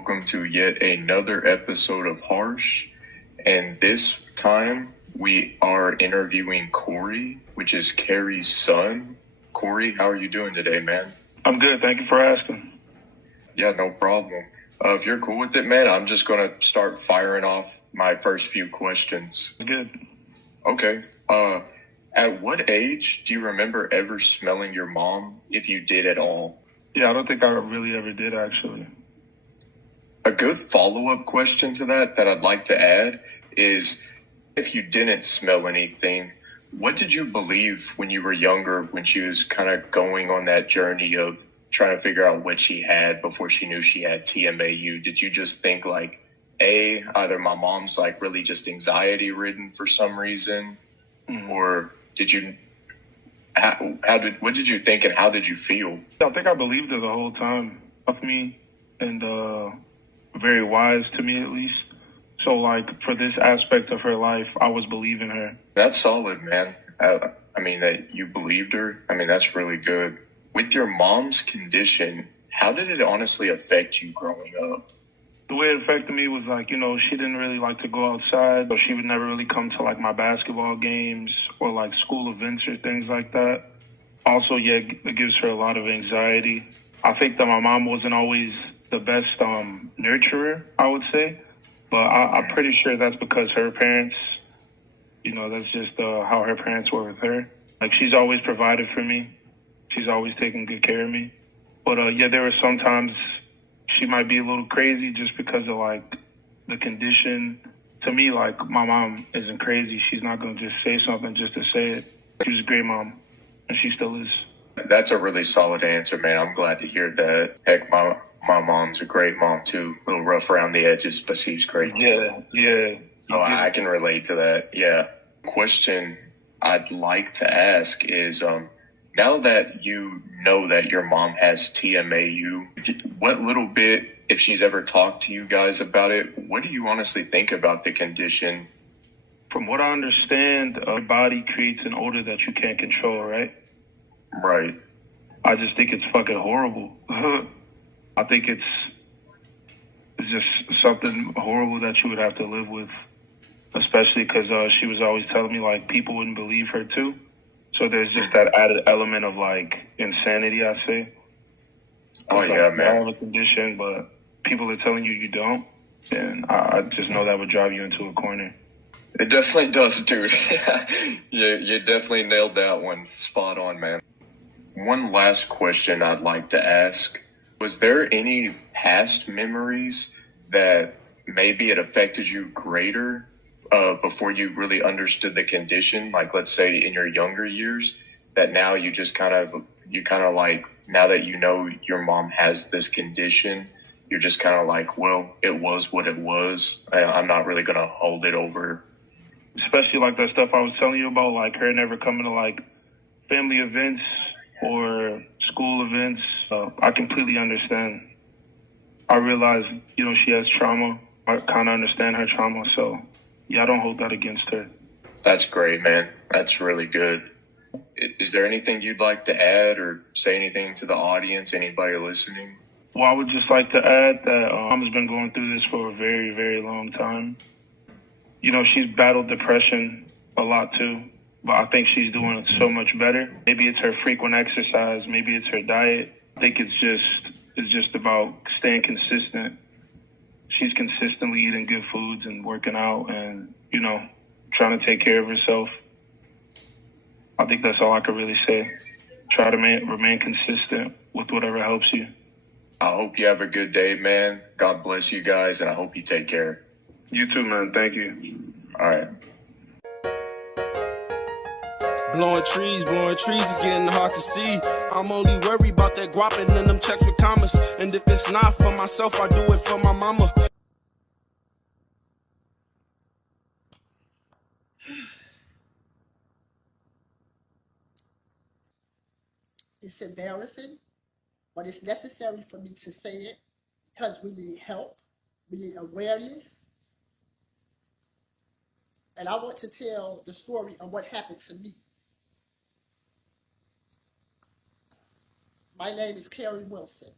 welcome to yet another episode of Harsh. And this time we are interviewing Corey, which is Carrie's son. Corey, how are you doing today, man? I'm good. Thank you for asking. Yeah, no problem. If you're cool with it, man, I'm just going to start firing off my first few questions. Good. Okay. At what age do you remember ever smelling your mom, if you did at all? Yeah, I don't think I really ever did, actually. A good follow-up question to that I'd like to add is, if you didn't smell anything, what did you believe when you were younger, when she was kind of going on that journey of trying to figure out what she had before she knew she had TMAU? Did you just think like, either my mom's like really just anxiety ridden for some reason, or did you, what did you think and how did you feel? I think I believed her the whole time of me, and very wise to me at least. So like for this aspect of her life, I was believing her. That's solid, man. I mean, that you believed her. I mean, that's really good. With your mom's condition, how did it honestly affect you growing up? The way it affected me was like, she didn't really like to go outside, so she would never really come to like my basketball games or like school events or things like that. Also, yeah, it gives her a lot of anxiety. I think that my mom wasn't always the best nurturer, I would say, but I'm pretty sure that's because her parents, that's just how her parents were with her. Like, she's always provided for me. She's always taken good care of me. But yeah, there were sometimes she might be a little crazy just because of like the condition. To me, like, my mom isn't crazy. She's not going to just say something just to say it. She was a great mom, and she still is. That's a really solid answer, man. I'm glad to hear that. Heck, my mom's a great mom too. A little rough around the edges, but she's great too. Yeah. So I can relate to that. Yeah. Question I'd like to ask is, now that you know that your mom has TMAU, what little bit, if she's ever talked to you guys about it, what do you honestly think about the condition? From what I understand, your body creates an odor that you can't control, right? Right. I just think it's fucking horrible. I think it's just something horrible that you would have to live with, especially because she was always telling me, like, people wouldn't believe her, too. So there's just that added element of, like, insanity, I say. Oh, yeah, like, man. You have a condition, but people are telling you you don't, and I just know that would drive you into a corner. It definitely does, dude. You definitely nailed that one. Spot on, man. One last question I'd like to ask. Was there any past memories that maybe it affected you greater before you really understood the condition? Like, let's say in your younger years, that now you just kind of like, now that you know your mom has this condition, you're just kind of like, well, it was what it was. I'm not really going to hold it over. Especially like that stuff I was telling you about, like her never coming to like family events or school events. I completely understand. I realize, she has trauma. I kind of understand her trauma. So, yeah, I don't hold that against her. That's great, man. That's really good. Is there anything you'd like to add or say anything to the audience, anybody listening? Well, I would just like to add that mom has been going through this for a very, very long time. She's battled depression a lot too, but I think she's doing so much better. Maybe it's her frequent exercise. Maybe it's her diet. I think it's just about staying consistent. She's consistently eating good foods and working out and, trying to take care of herself. I think that's all I could really say. Try to remain consistent with whatever helps you. I hope you have a good day, man. God bless you guys, and I hope you take care. You too, man. Thank you. All right. Blowing trees is getting hard to see. I'm only worried about that guapping and them checks with commas. And if it's not for myself, I do it for my mama. It's embarrassing, but it's necessary for me to say it because we need help, we need awareness. And I want to tell the story of what happened to me. My name is Carrie Wilson.